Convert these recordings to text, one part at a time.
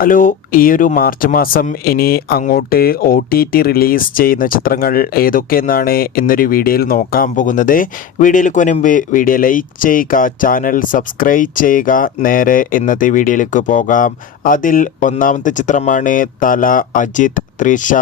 Hello, ഈ ഒരു March മാസം ഇനി അങ്ങോട്ട് OTT റിലീസ് ചെയ്യുന്ന ചിത്രങ്ങൾ ഏതൊക്കെയെന്നാണ് എന്നൊരു വീഡിയോയിൽ നോക്കാൻ പോകുന്നത്. വീഡിയോയിലേക്ക് മുൻപ് വീഡിയോ ലൈക്ക് ചെയ്യുക, ചാനൽ സബ്സ്ക്രൈബ് ചെയ്യുക. നേരെ ഇന്നത്തെ വീഡിയോയിലേക്ക് പോകാം. അതിൽ ഒന്നാമത്തെ ചിത്രമാണ് തല. അജിത്, ത്രിഷ,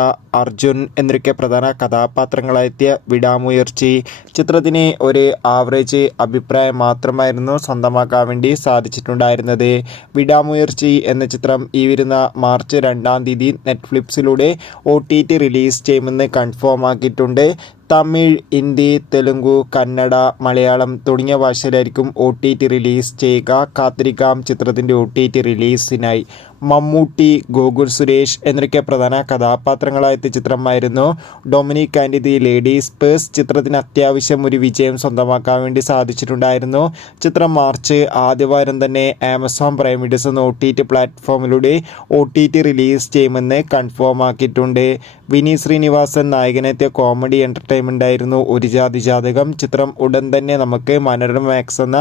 അർജുൻ എന്നൊക്കെ പ്രധാന കഥാപാത്രങ്ങളായെത്തിയ വിടാമുയർച്ചി. ചിത്രത്തിന് ഒരു ആവറേജ് അഭിപ്രായം മാത്രമായിരുന്നു സ്വന്തമാക്കാൻ വേണ്ടി സാധിച്ചിട്ടുണ്ടായിരുന്നത്. വിടാമുയർച്ചി എന്ന ചിത്രം ഈ വരുന്ന മാർച്ച് 2-ാം തീയതി നെറ്റ്ഫ്ലിക്സിലൂടെ OTT റിലീസ് ചെയ്യുമെന്ന് കൺഫേം ആക്കിയിട്ടുണ്ട്. തമിഴ്, ഹിന്ദി, തെലുങ്ക്, കന്നഡ, മലയാളം തുടങ്ങിയ ഭാഷയിലായിരിക്കും OTT റിലീസ് ചെയ്യുക. കാത്തിരിക്കാം ചിത്രത്തിൻ്റെ OTT റിലീസിനായി. മമ്മൂട്ടി, ഗോകുൽ സുരേഷ് എന്നൊക്കെ പ്രധാന കഥാപാത്രങ്ങളായെത്തിയ ചിത്രമായിരുന്നു Dominic and the ladies purse. ചിത്രത്തിന് അത്യാവശ്യം ഒരു വിജയം സ്വന്തമാക്കാൻ വേണ്ടി സാധിച്ചിട്ടുണ്ടായിരുന്നു. ചിത്രം മാർച്ച് ആദ്യവാരം തന്നെ ആമസോൺ പ്രൈം വീഡിയോസ് എന്ന OTT പ്ലാറ്റ്ഫോമിലൂടെ OTT റിലീസ് ചെയ്യുമെന്ന് കൺഫേം ആക്കിയിട്ടുണ്ട്. വിനീത് ശ്രീനിവാസൻ നായകനെത്തിയ കോമഡി എൻ്റർടൈൻമെൻ്റ് ആയിരുന്നു ഒരു ജാതി ജാതകം. ചിത്രം ഉടൻ തന്നെ നമുക്ക് മനോരമ മാക്സ് എന്ന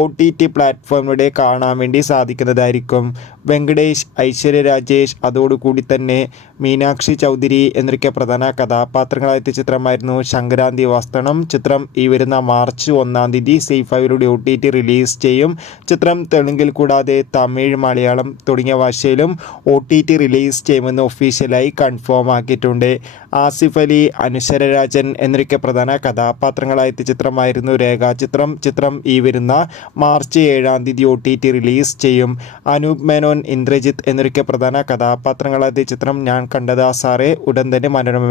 OTT പ്ലാറ്റ്ഫോമിലൂടെ കാണാൻ വേണ്ടി സാധിക്കുന്നതായിരിക്കും. വെങ്കടേഷ്, ഐശ്വര്യ രാജേഷ്, അതോടുകൂടി തന്നെ മീനാക്ഷി ചൗധരി എന്നൊക്കെ പ്രധാന കഥാപാത്രങ്ങളായെത്തിയ ചിത്രമായിരുന്നു സംക്രാന്തി വസ്ത്രം. ചിത്രം ഈ വരുന്ന മാർച്ച് 1-ാം തീയതി സി5ലൂടെ OTT റിലീസ് ചെയ്യും. ചിത്രം തെലുങ്കിൽ കൂടാതെ തമിഴ്, മലയാളം തുടങ്ങിയ ഭാഷയിലും OTT റിലീസ് ചെയ്യുമെന്ന് ഒഫീഷ്യലായി കൺഫേം ആക്കിയിട്ടുണ്ട്. ആസിഫ് അലി, അനശ്വര രാജൻ എന്നൊക്കെ പ്രധാന കഥാപാത്രങ്ങളായെത്തിയ ചിത്രമായിരുന്നു രേഖാചിത്രം. ചിത്രം ഈ വരുന്ന മാർച്ച് 7-ാം തീയതി OTT റിലീസ് ചെയ്യും. അനൂപ് മേനോൻ, ഇന്ദ്രജിത്ത് എന്നൊക്കെ പ്രധാന കഥാപാത്രങ്ങളായെത്തിയ ചിത്രം ഞാൻ കണ്ടതാ സാറേ ഉടൻ തന്നെ മനോരമ